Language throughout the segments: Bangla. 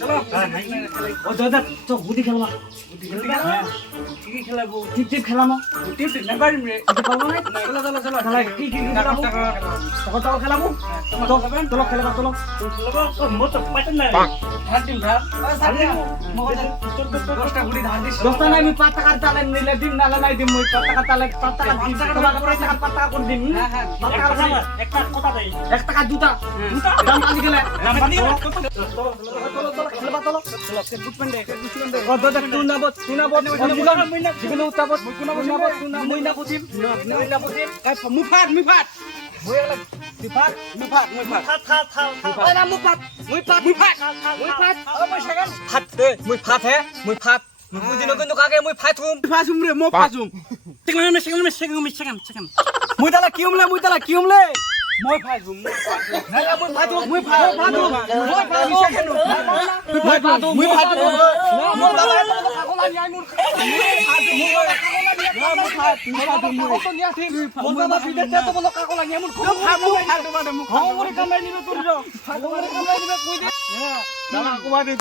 চলো ও দাদা তো বুদ্ধি খেলবা বুদ্ধি খেলাবো টিপ খেলামো টিপ না পারিম রে এটা পাবো না চলো চলো চলো খেলা কি খেলাবো তখন খেলাবো তো চলো খেলবা চলো খেলবো ও মত পাইতেন না ধার দিন ধার মগজ 10টা গুড়ি ধার দিস 10টা না আমি 5 টাকা চালাই নিলে দিন না নাই দিম মই 5 টাকা চালাই 5 টাকা দিন তোমাকে 5 টাকা করে দিন হ্যাঁ হ্যাঁ একটা কথা দেই 1 টাকা দুটা দাম আনি গেলে দাম আনি চলো খেলবা চলো চলো কে বুঝবেন ও দাদা তুই না বল জীবনে উতাবত মুই না বুঝিম কাই মুফাত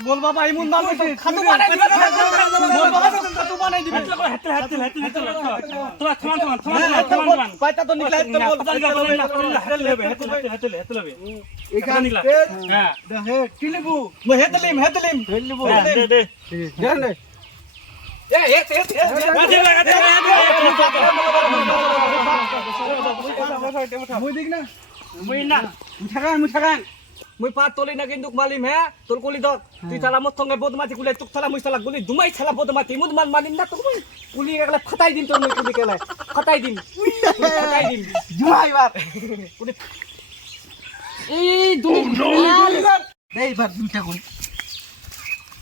বলবা ভাই মন দাও খাতু বানাই দিবে বলবা খাতু বানাই দিবে তোরা থামান পাইতা তো নিকলা তো বল হেতল লেবে এখানে নিকলা হ্যাঁ হে কিলিবু মই হেতলিম হেলিবু দে জান দে মুই পাত তলি না কিন্তু মালিম হে তোর কলি দক তুই চালা মত সঙ্গে বদমাতি কুলে তুক চালা মুই চালা গুলি দুমাই চালা বদমাতি মুদ মান মালিম না তুই কুলি একলা ফাটাই দিন তোর মুই কুলি কেলা ফাটাই দিন দুমাই বার কুলি এই দুই দেই বার দুইটা করি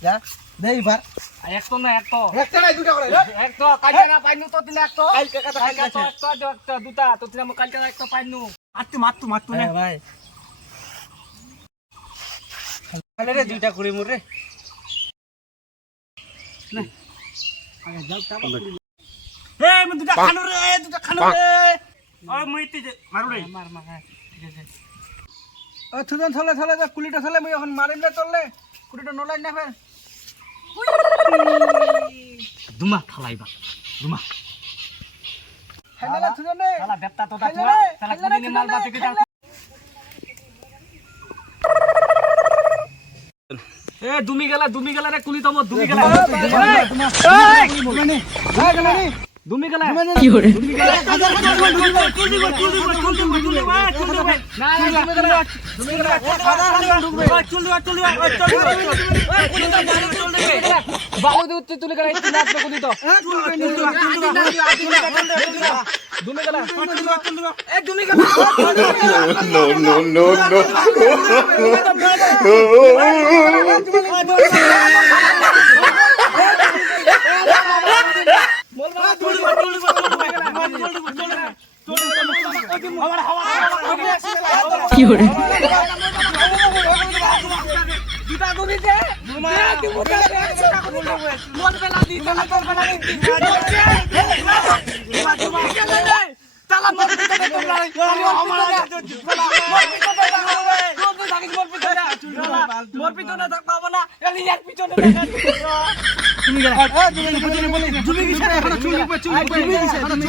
যা দেই বার একটা না একটা নাই দুটা করে একটা কালকে না পাইনু তো দিলে একটা কালকে একটা দুটা তো দিলে আমি কালকে একটা পাইনু মারতু না ভাই আরে রে দুইটা করে মোর রে না আগে যাও তা হে আমি দুটা খানো রে ওই মুইতে মারু রে মার ঠিক আছে ও থুজন থলে কুলিটা থলে মই এখন মারিম না তোরলে কুলিটা নলাই না ফের দুমা খালাইবা দুমা খাইলা থুজনে খালা বেত্তা তো দাতুয়া খালা কুলিনে মালবা থেকে যাও এ দুমি গেলা রে কুলি তম দুমি গেলা দুমি গেলা কি হরে দুমি গেলা বালু দি উত্তি তুলে গেলা ইতি নাচ কুলি তো দুমি গেলা এ দুমি গেলা no কি হরে দুটা দুনি দে তুই মোটা মন পেলা দি তোর পেলা দি তালা মন পিছনে তোমরা মোর পিছনে থাক পাবো না এলি এক পিছনে তুমি গেলা তুমি কি সারা এখন চুল গেছে তুমি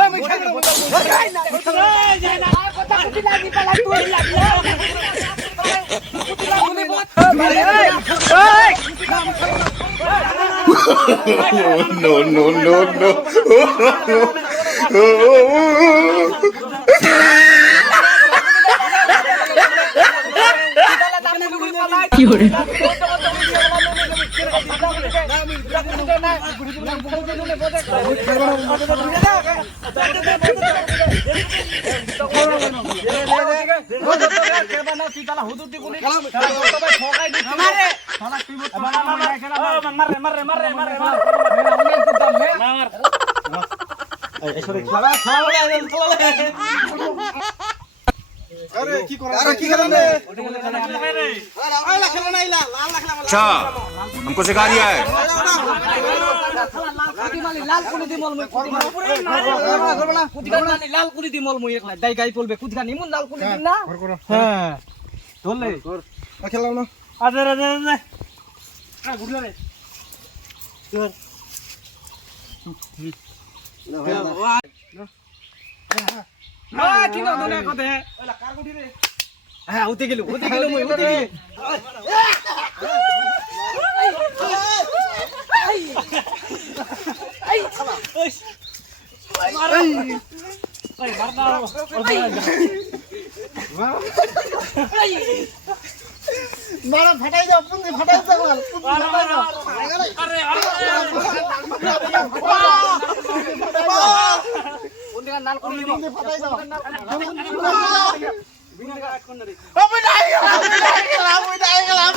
ওই মই খাই না যায় না কথা কুটি লাগি পালা তুই লাগি কুটি লাগি বত no কি হরে अच्छा हमको सिखा दिया है লাল কুলি দি মল মই কুদিগানি লাল কুলি দি মল মই একলা দাই গাই পলবে কুদিগানি মন লাল কুলি দিন না হ্যাঁ ধরলে খেলাও না আদে রে দে দে আ ঘুরলা রে ধর কি না দুনিয়া কতে ওলা কার গুটি রে হ্যাঁ উতে গেল মই উতে গেল মারা ফাটাই দাও পুন্দি ফাটাই দাও ফাটাই দাও